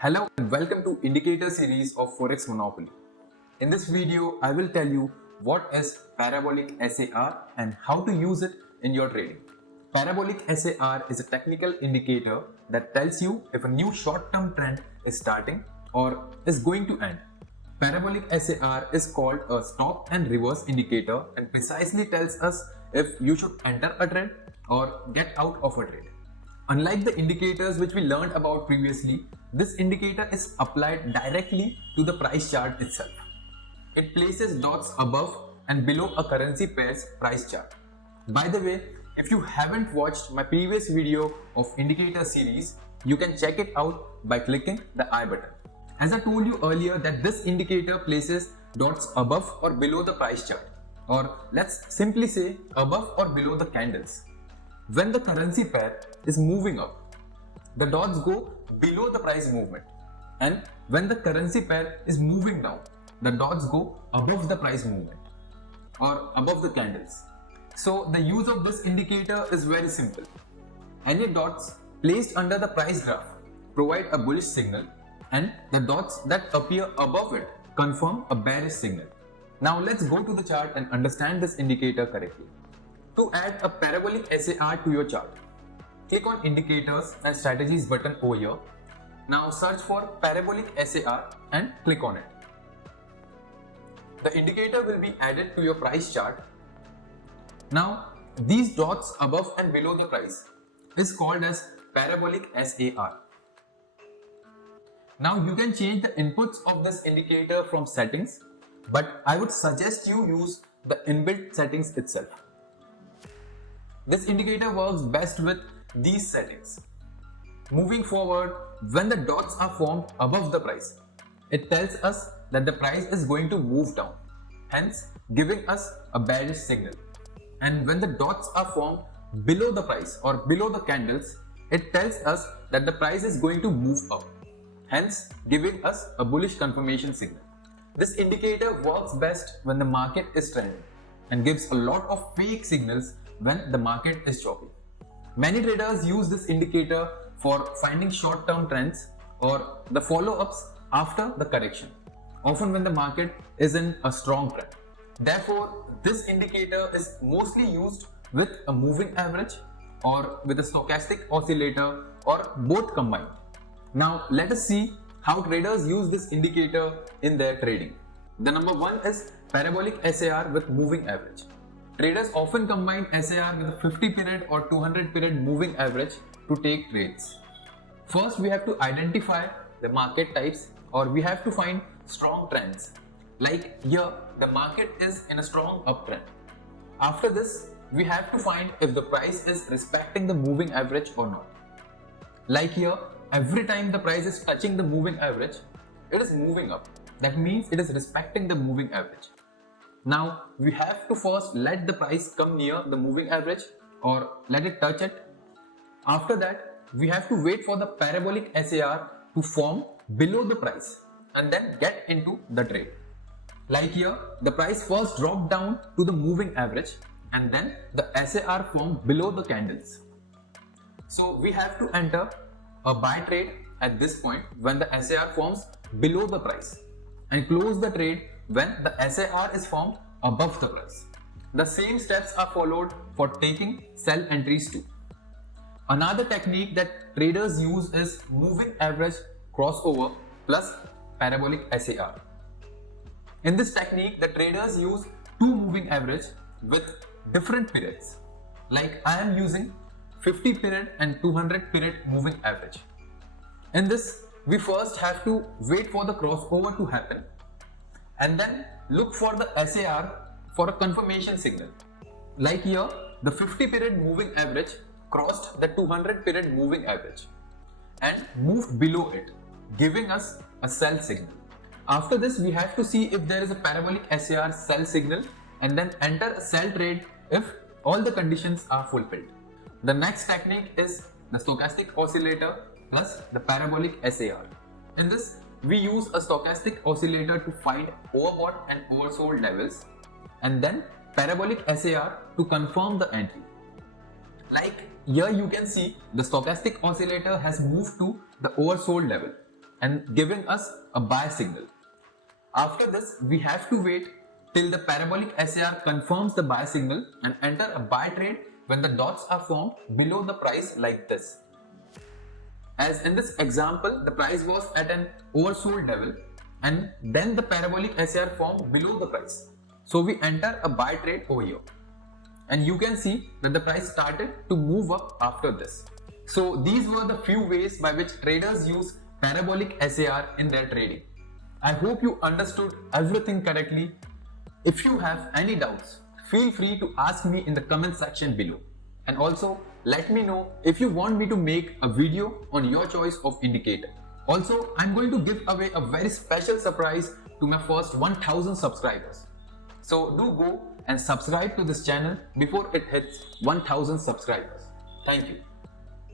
Hello and welcome to Indicator series of Forex Monopoly. In this video, I will tell you what is Parabolic SAR and how to use it in your trading. Parabolic SAR is a technical indicator that tells you if a new short-term trend is starting or is going to end. Parabolic SAR is called a stop and reverse indicator and precisely tells us if you should enter a trade or get out of a trade. Unlike the indicators which we learned about previously, this indicator is applied directly to the price chart itself. It places dots above and below a currency pair's price chart. By the way, if you haven't watched my previous video of indicator series, you can check it out by clicking the I button. As I told you earlier that this indicator places dots above or below the price chart, or let's simply say above or below the candles. When the currency pair is moving up, the dots go below the price movement, and when the currency pair is moving down, the dots go above the price movement or above the candles. So the use of this indicator is very simple. Any dots placed under the price graph provide a bullish signal, and the dots that appear above it confirm a bearish signal. Now let's go to the chart and understand this indicator correctly. To add a Parabolic SAR to your chart, click on Indicators and Strategies button over here. Now search for Parabolic SAR and click on it. The indicator will be added to your price chart. Now these dots above and below the price is called as Parabolic SAR. Now you can change the inputs of this indicator from settings, but I would suggest you use the inbuilt settings itself. This indicator works best with these settings. Moving forward, when the dots are formed above the price, it tells us that the price is going to move down, hence giving us a bearish signal. And when the dots are formed below the price or below the candles, it tells us that the price is going to move up, hence giving us a bullish confirmation signal. This indicator works best when the market is trending and gives a lot of fake signals when the market is choppy. Many traders use this indicator for finding short-term trends or the follow-ups after the correction, often when the market is in a strong trend. Therefore, this indicator is mostly used with a moving average or with a stochastic oscillator or both combined. Now let us see how traders use this indicator in their trading. The number one is Parabolic SAR with moving average. Traders often combine SAR with a 50 period or 200 period moving average to take trades. First, we have to identify the market types, or we have to find strong trends. Like here, the market is in a strong uptrend. After this, we have to find if the price is respecting the moving average or not. Like here, every time the price is touching the moving average, it is moving up. That means it is respecting the moving average. Now we have to first let the price come near the moving average or let it touch it. After that, we have to wait for the Parabolic SAR to form below the price and then get into the trade. Like here, the price first dropped down to the moving average and then the SAR formed below the candles. So we have to enter a buy trade at this point when the SAR forms below the price and close the trade when the SAR is formed above the price. The same steps are followed for taking sell entries too. Another technique that traders use is moving average crossover plus Parabolic SAR. In this technique, the traders use two moving average with different periods. Like I am using 50 period and 200 period moving average. In this, we first have to wait for the crossover to happen and then look for the SAR for a confirmation signal. Like here, the 50 period moving average crossed the 200 period moving average and moved below it, giving us a sell signal. After this, we have to see if there is a Parabolic SAR sell signal and then enter a sell trade if all the conditions are fulfilled. The next technique is the stochastic oscillator plus the Parabolic SAR. In this, we use a stochastic oscillator to find overbought and oversold levels and then Parabolic SAR to confirm the entry. Like here you can see the stochastic oscillator has moved to the oversold level and giving us a buy signal. After this, we have to wait till the parabolic SAR confirms the buy signal and enter a buy trade when the dots are formed below the price like this. As in this example, the price was at an oversold level and then the parabolic SAR formed below the price. So we enter a buy trade over here. And you can see that the price started to move up after this. So these were the few ways by which traders use parabolic SAR in their trading. I hope you understood everything correctly. If you have any doubts, feel free to ask me in the comment section below. And also let me know if you want me to make a video on your choice of indicator. Also, I'm going to give away a very special surprise to my first 1000 subscribers. So do go and subscribe to this channel before it hits 1000 subscribers. Thank you.